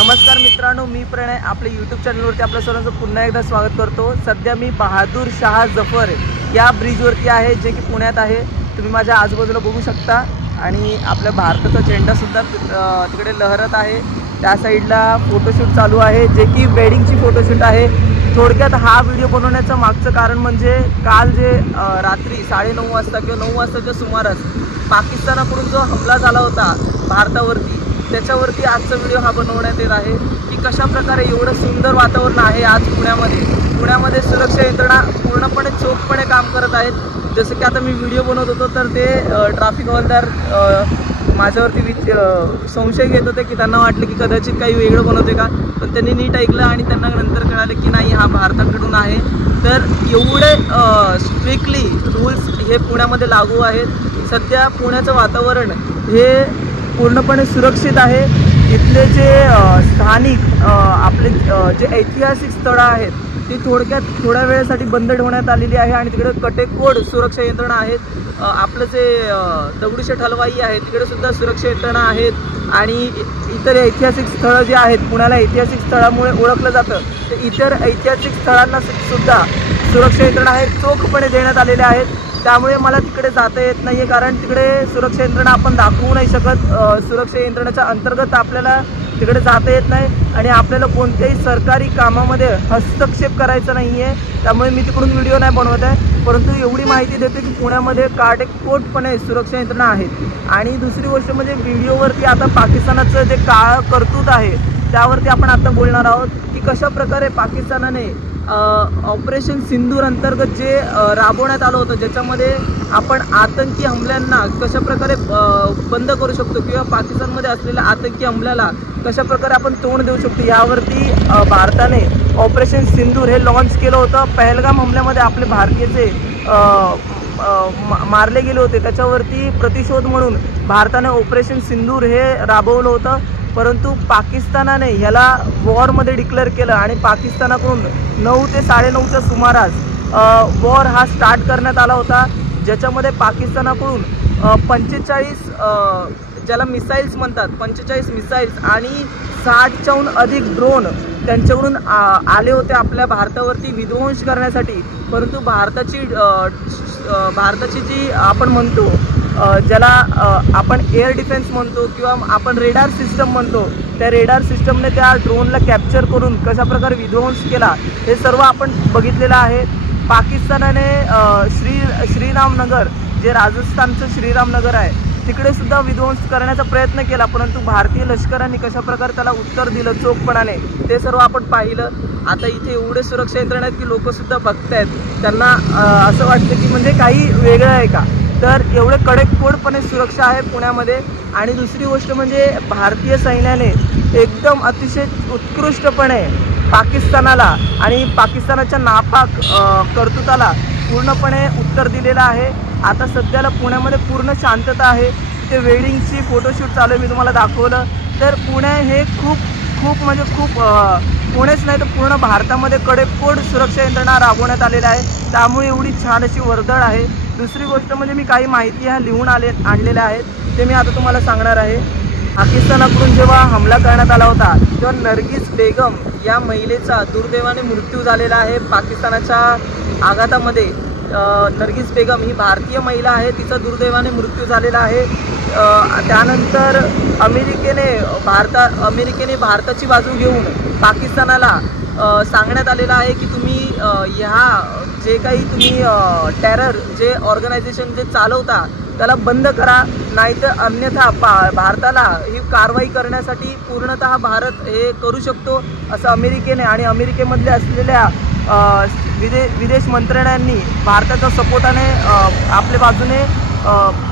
नमस्कार मित्रांनो, मी प्रणय आपल्या यूट्यूब चॅनलवरती आपल्या सर्वांचं पुन्हा एकदा स्वागत करतो। सध्या मी बहादूर शाह जफर या ब्रिजवरती आहे, जे की पुण्यात आहे। तुम्ही माझ्या आजूबाजूला बघू शकता आणि आपल्या भारताचा झेंडासुद्धा तिकडे लहरत आहे। त्या साईडला फोटोशूट चालू आहे, जे की वेडिंगची फोटोशूट आहे। थोडक्यात हा व्हिडिओ बनवण्याचं मागचं कारण म्हणजे काल जे रात्री 9:30 वाजता किंवा 9 वाजताच्या सुमारास पाकिस्तानाकडून जो हमला झाला होता भारतावरती, त्याच्यावरती आजचा व्हिडिओ हा बनवण्यात येत आहे की कशा प्रकारे एवढं सुंदर वातावरण आहे आज पुण्यामध्ये सुरक्षा यंत्रणा पूर्णपणे चोखपणे काम करत आहेत। जसं की आता मी व्हिडिओ बनवत होतो तर ते ट्रॅफिक हवालदार माझ्यावरती संशय घेत होते की त्यांना वाटलं की कदाचित काही वेगळं बनवते का, पण त्यांनी नीट ऐकलं आणि त्यांना नंतर कळालं की नाही, हा भारताकडून आहे। तर एवढे स्ट्रिक्टली रूल्स हे पुण्यामध्ये लागू आहेत। सध्या पुण्याचं वातावरण हे पूर्णपणे सुरक्षित आहे। इथले जे स्थानिक आपले जे ऐतिहासिक स्थळं आहेत ती थोड्या वेळेसाठी बंद ठेवण्यात आलेली आहे आणि तिकडे कटेकोड सुरक्षा यंत्रणा आहेत। आपलं जे दगडूशेठ हलवाई आहे तिकडे सुद्धा सुरक्षा यंत्रणा आहेत आणि इतर ऐतिहासिक स्थळं जे आहेत, पुण्याला ऐतिहासिक स्थळामुळे ओळखलं जातं, तर इतर ऐतिहासिक स्थळांना सुद्धा सुरक्षा यंत्रणा आहे चोखपणे देण्यात आलेल्या आहेत। त्यामुळे मला तिकडे जाता येत नाही आहे, कारण तिकडे सुरक्षा यंत्रणा आपण दाखवू नाही शकत। सुरक्षा यंत्रणेच्या अंतर्गत आपल्याला तिकडे जाता येत नाही आणि आपल्याला कोणत्याही सरकारी कामामध्ये हस्तक्षेप करायचा नाही आहे। त्यामुळे मी तिकडून व्हिडिओ नाही बनवत आहे, परंतु एवढी माहिती देते की पुण्यामध्ये काटेकोरपणे सुरक्षा यंत्रणा आहेत। आणि दुसरी गोष्ट म्हणजे व्हिडिओवरती आता पाकिस्तानाचं जे काळ कर्तृत्व आहे त्यावरती आपण आता बोलणार आहोत की कशा प्रकारे पाकिस्तानाने ऑपरेशन सिंदूर अंतर्गत जे राबवण्यात आलं होतं, ज्याच्यामध्ये आपण आतंकी हमल्यांना कशा प्रकारे बंद करू शकतो किंवा पाकिस्तानमध्ये असलेल्या आतंकी हमल्याला कशा प्रकारे आपण तोंड देऊ शकतो, यावरती भारताने ऑपरेशन सिंदूर हे लॉन्च केलं होतं। पहलगाम हमल्यामध्ये आपले भारतीयचे मारले गेले होते, त्याच्यावरती प्रतिशोध म्हणून भारताने ऑपरेशन सिंदूर हे राबवलं होतं। परंतु पाकिस्तानाने ह्याला वॉरमध्ये डिक्लेअर केलं आणि पाकिस्तानाकडून 9 ते 9:30च्या सुमारास वॉर हा स्टार्ट करण्यात आला होता, ज्याच्यामध्ये पाकिस्तानाकडून 45 ज्याला मिसाईल्स म्हणतात, 45 मिसाईल्स आणि 60च्याहून अधिक ड्रोन त्यांच्याकडून आले होते आपल्या भारतावरती विध्वंस करण्यासाठी। परंतु भारताची जी आपण म्हणतो, ज्याला आपण एअर डिफेन्स म्हणतो किंवा आपण रेडार सिस्टम म्हणतो, त्या रेडार सिस्टमने त्या ड्रोनला कॅप्चर करून कशा प्रकारे विध्वंस केला हे सर्व आपण बघितलेलं आहे। पाकिस्तानाने श्रीरामनगर, जे राजस्थानचं श्रीरामनगर आहे, तिकडे सुद्धा विध्वंस करण्याचा प्रयत्न केला, परंतु भारतीय लष्कराने कशा प्रकारे त्याला उत्तर दिलं चोखपणाने ते सर्व आपण पाहिलं। आता इथे एवढे सुरक्षा यंत्रणा आहेत की लोकसुद्धा बघतायत, त्यांना असं वाटतं की म्हणजे काही वेगळं आहे का, तर एवढे कडेकोरपणे सुरक्षा आहे पुण्यामध्ये। आणि दुसरी गोष्ट म्हणजे भारतीय सैन्याने एकदम अतिशय उत्कृष्टपणे पाकिस्तानाला आणि पाकिस्तानाच्या नापाक कर्तृत्वाला पूर्णपणे उत्तर दिलेलं आहे। आता सध्याला पुण्यामध्ये पूर्ण शांतता आहे। ते वेडिंगची फोटोशूट चालू आहे, मी तुम्हाला दाखवलं। तर पुणे हे खूप म्हणजे खूप पुणेच नाही तर पूर्ण भारतामध्ये कडेकोड सुरक्षा यंत्रणा राबवण्यात आलेल्या आहे, त्यामुळे एवढी छान अशी वर्दळ आहे। दुसरी गोष्ट म्हणजे मी काही माहिती ह्या लिहून आणलेल्या आहेत, ते मी आता तुम्हाला सांगणार आहे। पाकिस्तानाकडून जेव्हा हमला करण्यात आला होता तेव्हा नरगिस बेगम या महिलेचा दुर्दैवाने मृत्यू झालेला आहे पाकिस्तानाच्या आघातामध्ये। नरगिस बेगम ही भारतीय महिला आहे, तिचा दुर्दैवाने मृत्यू झालेला आहे। त्यानंतर अमेरिकेने भारताची बाजू घेऊन पाकिस्तानाला सांगण्यात आलेलं आहे की तुम्ही जे काही तुम्ही टेरर जे ऑर्गनायझेशन जे चालवता त्याला बंद करा, नाहीतर अन्यथा भारताला ही कारवाई करण्यासाठी पूर्णतः भारत हे करू शकतो, असं अमेरिकेने आणि अमेरिकेमधले असलेल्या विदेश मंत्र्यांनी भारताच्या सपोर्टाने आपल्या बाजूने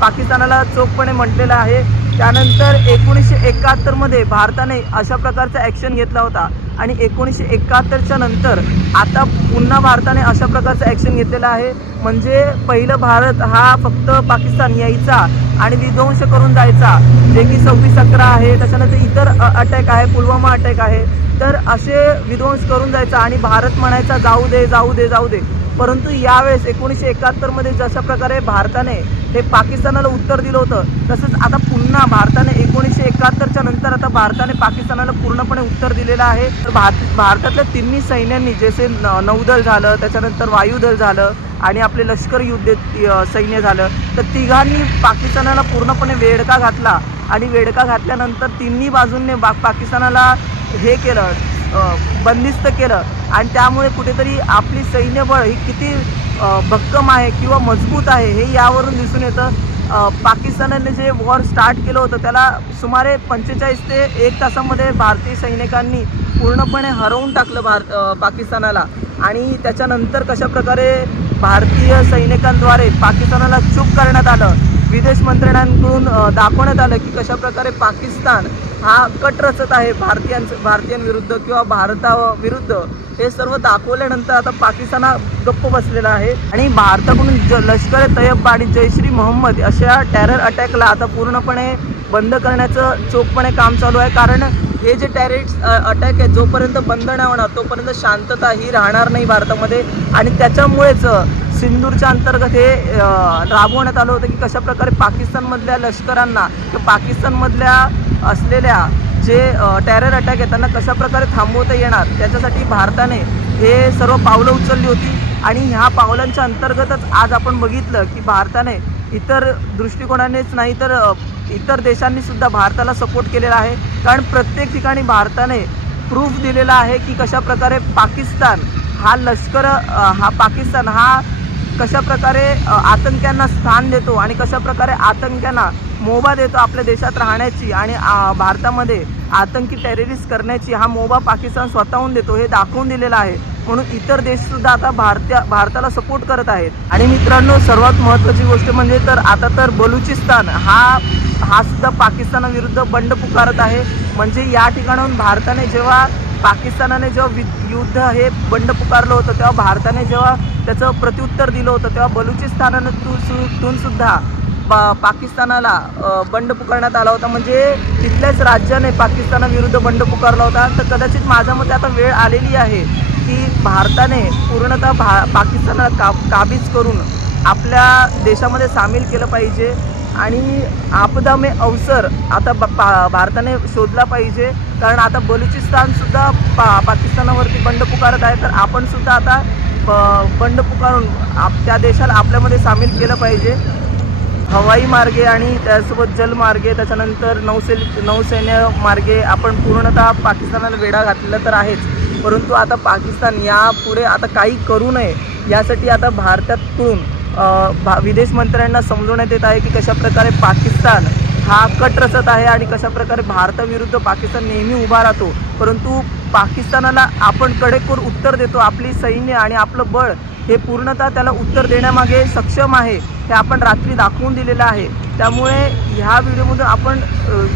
पाकिस्तानाला चोखपणे म्हटलेलं आहे। त्यानंतर 1971मध्ये भारताने अशा प्रकारचा ॲक्शन घेतला होता आणि 1971च्या नंतर आता पुन्हा भारताने अशा प्रकारचं ॲक्शन घेतलेलं आहे। म्हणजे पहिलं भारत हा फक्त पाकिस्तान यायचा आणि विध्वंस करून जायचा, जे की 26/11 आहे, त्याच्यानंतर इतर अटॅक आहे, पुलवामा अटॅक आहे, तर असे विध्वंस करून जायचा आणि भारत म्हणायचा जाऊ दे जाऊ दे जाऊ दे। परंतु यावेळेस 1971 मध्ये जशा प्रकारे भारताने हे पाकिस्तानाला उत्तर दिलं होतं, तसंच आता पुन्हा भारताने 1971च्या नंतर आता भारताने पाकिस्तानाला पूर्णपणे उत्तर दिलेलं आहे। तर भारतातल्या तिन्ही सैन्यांनी, जसे नौदल झालं, त्याच्यानंतर वायुदल झालं आणि आपले लष्कर युद्ध सैन्य झालं, तर तिघांनी पाकिस्तानाला पूर्णपणे वेढका घातला आणि वेढका घातल्यानंतर तिन्ही बाजूंनी पाकिस्तानाला हे केलं, बंदिस्त केलं आणि त्यामुळे कुठेतरी आपली सैन्यबळ ही किती भक्कम आहे किंवा मजबूत आहे हे यावरून दिसून येतं। पाकिस्तानाने जे वॉर स्टार्ट केलं होतं त्याला सुमारे 45 ते 1 तासामध्ये भारतीय सैनिकांनी पूर्णपणे हरवून टाकलं पाकिस्तानाला आणि त्याच्यानंतर कशा प्रकारे भारतीय सैनिकांद्वारे पाकिस्तानाला चूप करण्यात आलं। विदेश मंत्र्यांकडून दाखवण्यात आलं की कशा प्रकारे पाकिस्तान हा कट रचत आहे भारतीयांविरुद्ध किंवा भारताविरुद्ध, हे सर्व दाखवल्यानंतर आता पाकिस्तान गप्प बसलेला आहे आणि भारताकडून लष्कर-ए-तैयबा आणि जैश-ई मोहम्मद अशा टेरर अटॅकला आता पूर्णपणे बंद करण्याचं चोखपणे काम चालू आहे। कारण हे जे टेररिस्ट अटॅक आहे जोपर्यंत बंद नाही होणार तोपर्यंत शांतता ही राहणार नाही भारतामध्ये आणि त्याच्यामुळेच सिंदूरच्या अंतर्गत हे राबवण्यात आलं होतं की कशा प्रकारे पाकिस्तानमधल्या लष्करांना किंवा पाकिस्तानमधल्या असलेल्या जे टेरर अटॅक आहे त्यांना कशा प्रकारे थांबवता येणार, त्याच्यासाठी भारताने हे सर्व पावलं उचलली होती आणि ह्या पावलांच्या अंतर्गतच आज आपण बघितलं की भारताने इतर दृष्टिकोनानेच नाही तर इतर देशांनी सुद्धा भारताला सपोर्ट केलेला आहे। कारण प्रत्येक ठिकाणी भारताने प्रूफ दिलेला आहे की कशा प्रकारे पाकिस्तान हा कशा प्रकारे आतंक्यांना स्थान देतो आणि कशा प्रकारे आतंक्यांना मोबा देतो आपल्या देशात राहण्याची आणि भारतामध्ये आतंकी टेररिस्ट करण्याची हा मोबा पाकिस्तान स्वतःहून देतो, हे दाखवून दिलेलं आहे। म्हणून इतर देश सुद्धा आता भारताला सपोर्ट करत आहेत। आणि मित्रांनो, सर्वात महत्त्वाची गोष्ट म्हणजे तर आता तर बलुचिस्तान हा सुद्धा पाकिस्तानाविरुद्ध बंड पुकारत आहे। म्हणजे या ठिकाणाहून भारताने जेव्हा पाकिस्तानाने युद्ध हे बंड पुकारलं होतं तेव्हा भारताने जेव्हा त्याचं प्रत्युत्तर दिलं होतं तेव्हा बलुचिस्तानातून सुद्धा पाकिस्तानाला बंड पुकारण्यात आला होता। म्हणजे तिथल्याच राज्याने पाकिस्तानाविरुद्ध बंड पुकारला होता। तर कदाचित माझ्या मते आता वेळ आलेली आहे की भारताने पूर्णतः पाकिस्तानाला काबीज करून आपल्या देशामध्ये सामील केलं पाहिजे आणि आपदा में अवसर आता भारताने शोधला पाहिजे। कारण आता बलुचिस्तान सुद्धा पाकिस्तानावरती बंड पुकारत आहे, तर आपण सुद्धा आता बंड पुकारून त्या देशाला आपल्यामध्ये सामील केलं पाहिजे। हवाई मार्गे आणि त्यासोबत जलमार्गे, त्याच्यानंतर नौसैन्य मार्गे आपण पूर्णतः पाकिस्तानाला वेढा घातलेला तर आहेच, परंतु आता पाकिस्तान यापुढे आता काही करू नये यासाठी आता भारताकडून विदेश मंत्र्यांना समजवण्यात येत आहे की कशा प्रकारे पाकिस्तान हा कट रचत आहे आणि कशा प्रकारे भारताविरुद्ध पाकिस्तान नेहमी उभा राहतो, परंतु पाकिस्तानाला आपण कडेकोर उत्तर देतो। आपली सैन्य आणि आपलं बळ हे पूर्णतः त्याला उत्तर देण्यामागे सक्षम आहे, हे आपण रात्री दाखवून दिलेलं आहे। त्यामुळे ह्या व्हिडिओमधून आपण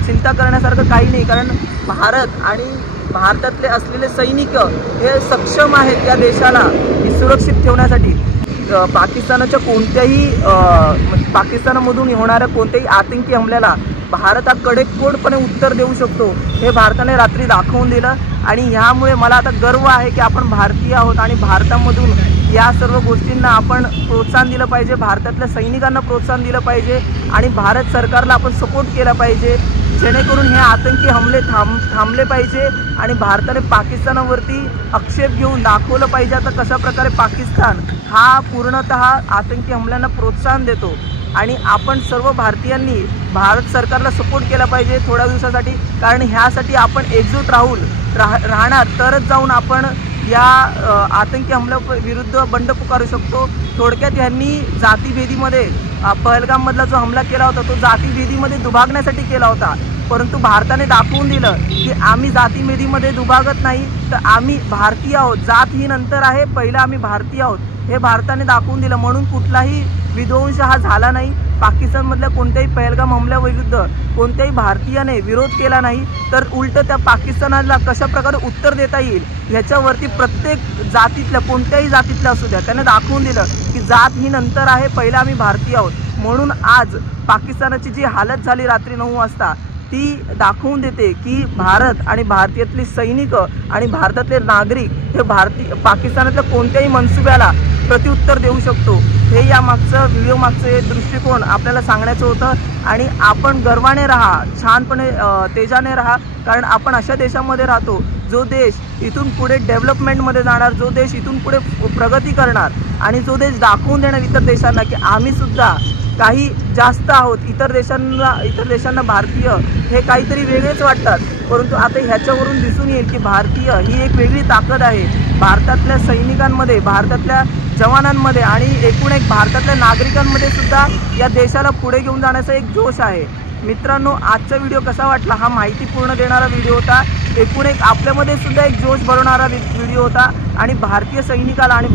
चिंता करण्यासारखं काही नाही, कारण भारत आणि भारतातले असलेले सैनिक हे सक्षम आहेत या देशाला सुरक्षित ठेवण्यासाठी। पाकिस्तानाच्या पाकिस्तानामधून होणाऱ्या कोणत्याही आतंकी हमल्याला भारत हा कडेकोरपणे उत्तर देऊ शकतो, हे भारताने रात्री दाखवून दिलं। आणि ह्यामुळे मला आता गर्व आहे की आपण भारतीय आहोत आणि भारतामधून या सर्व गोष्टींना आपण प्रोत्साहन दिलं पाहिजे, भारतातल्या सैनिकांना प्रोत्साहन दिलं पाहिजे आणि भारत सरकारला आपण सपोर्ट केला पाहिजे, जेणेकरून हे आतंकी हमले थांबले पाहिजे आणि भारताने पाकिस्तानावरती आक्षेप घेऊन दाखवलं पाहिजे आता कशा प्रकारे पाकिस्तान हा पूर्णतः आतंकी हमल्यांना प्रोत्साहन देतो। आणि आपण सर्व भारतीयांनी भारत सरकारला सपोर्ट केला पाहिजे थोड्या दिवसासाठी, कारण ह्यासाठी आपण एकजूट राहणार तरच जाऊन आपण या आतंकी हमल्याविरुद्ध बंड पुकारू शकतो। थोडक्यात ह्यांनी जातीभेदीमध्ये पहलगाममधला जो हमला केला होता तो जातीभेदीमध्ये दुभागण्यासाठी केला होता, परंतु भारताने दाखवून दिलं की आम्ही जातीभेदीमध्ये दुभागत नाही, तर आम्ही भारतीय आहोत। जात ही नंतर आहे, पहिला आम्ही भारतीय आहोत हे भारताने दाखवून दिलं। म्हणून कुठलाही विध्वंस हा झाला नाही। पाकिस्तानमधल्या कोणत्याही पहलगाम हमल्याविरुद्ध कोणत्याही भारतीयाने विरोध केला नाही, तर उलट त्या पाकिस्तानाला कशा प्रकारे उत्तर देता येईल ह्याच्यावरती प्रत्येक जातीतल्या कोणत्याही जातीतल्या असू द्या त्याने दाखवून दिलं की जात ही नंतर आहे, पहिला आम्ही भारतीय आहोत। म्हणून आज पाकिस्तानाची जी हालत झाली रात्री 9 वाजता ती दाखवून देते की भारत आणि भारतातले सैनिक आणि भारतातले नागरिक हे पाकिस्तानातल्या कोणत्याही मनसुब्याला प्रत्युत्तर देऊ शकतो, हे या मागचं व्हिडिओ मागचं हे दृष्टिकोन आपल्याला सांगण्याचं होतं. आणि आपण गर्वाने राहा, छानपणे तेजाने राहा, कारण आपण अशा देशामध्ये राहतो जो देश इथून पुढे डेव्हलपमेंटमध्ये जाणार, जो देश इथून पुढे प्रगती करणार आणि जो देश दाखवून देणार इतर देशांना की आम्हीसुद्धा काही जास्त आहोत. इतर देशांना भारतीय हे काहीतरी वेगळेच वाटतात, परंतु आता ह्याच्यावरून दिसून येईल की भारतीय ही एक वेगळी ताकद आहे. भारतातल्या सैनिकांमध्ये, भारतातल्या जवानांमध्ये आणि एकूण एक भारतातल्या नागरिकांमध्ये सुद्धा या देशाला पुढे घेऊन जाण्याचा एक जोश आहे. मित्रांनो, आजचा व्हिडिओ कसा वाटला? हा माहितीपूर्ण देणारा व्हिडिओ होता, एकूण एक आपल्यामध्ये सुद्धा एक जोश भरवणारा व्हिडिओ होता आणि भारतीय सैनिकाला आणि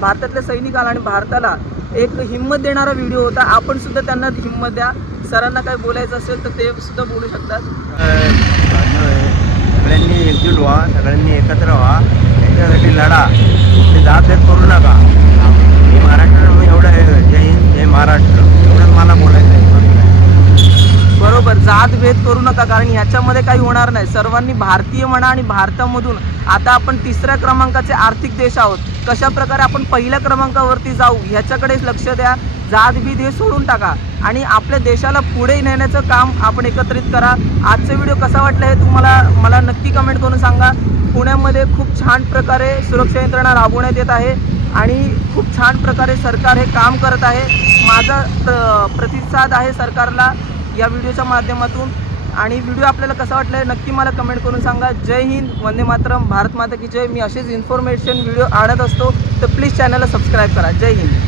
भारतातल्या सैनिकाला आणि भारताला एक हिंमत देणारा व्हिडिओ होता. आपण सुद्धा त्यांना हिंमत द्या. सरांना काय बोलायचं असेल तर ते सुद्धा बोलू शकतात. सगळ्यांनी एकजूट व्हा, सगळ्यांनी एकत्र व्हा, त्याच्यासाठी लढा, जातभेद करू नका. मी महाराष्ट्र एवढं जय हिंद जय महाराष्ट्र एवढंच मला बोलायचं आहे. बरोबर, जातभेद करू नका, कारण ह्याच्यामध्ये काही होणार नाही. सर्वांनी भारतीय म्हणा आणि भारतामधून आता आपण 3ऱ्या क्रमांकाचे आर्थिक देश आहोत. कशा प्रकारे आपण पहिल्या क्रमांकावरती जाऊ ह्याच्याकडे लक्ष द्या. जातभेद हे सोडून टाका आणि आपल्या देशाला पुढे नेण्याचं काम आपण एकत्रित करा. आजचा व्हिडिओ कसा वाटला हे तुम्हाला मला नक्की कमेंट करून सांगा. पुण्यामध्ये खूप छान प्रकारे सुरक्षा यंत्रणा राबवण्यात येत आहे आणि खूप छान प्रकारे सरकार हे काम करत आहे. माझा प्रतिसाद आहे सरकारला या व्हिडिओच्या माध्यमातून. आणि व्हिडिओ आपल्याला कसा वाटला आहे नक्की मला कमेंट करून सांगा. जय हिंद, वंदे मातरम, भारत माता की जय. मी असेच इन्फॉर्मेशन व्हिडिओ आणत असतो, तर प्लीज चॅनलला सबस्क्राईब करा. जय हिंद.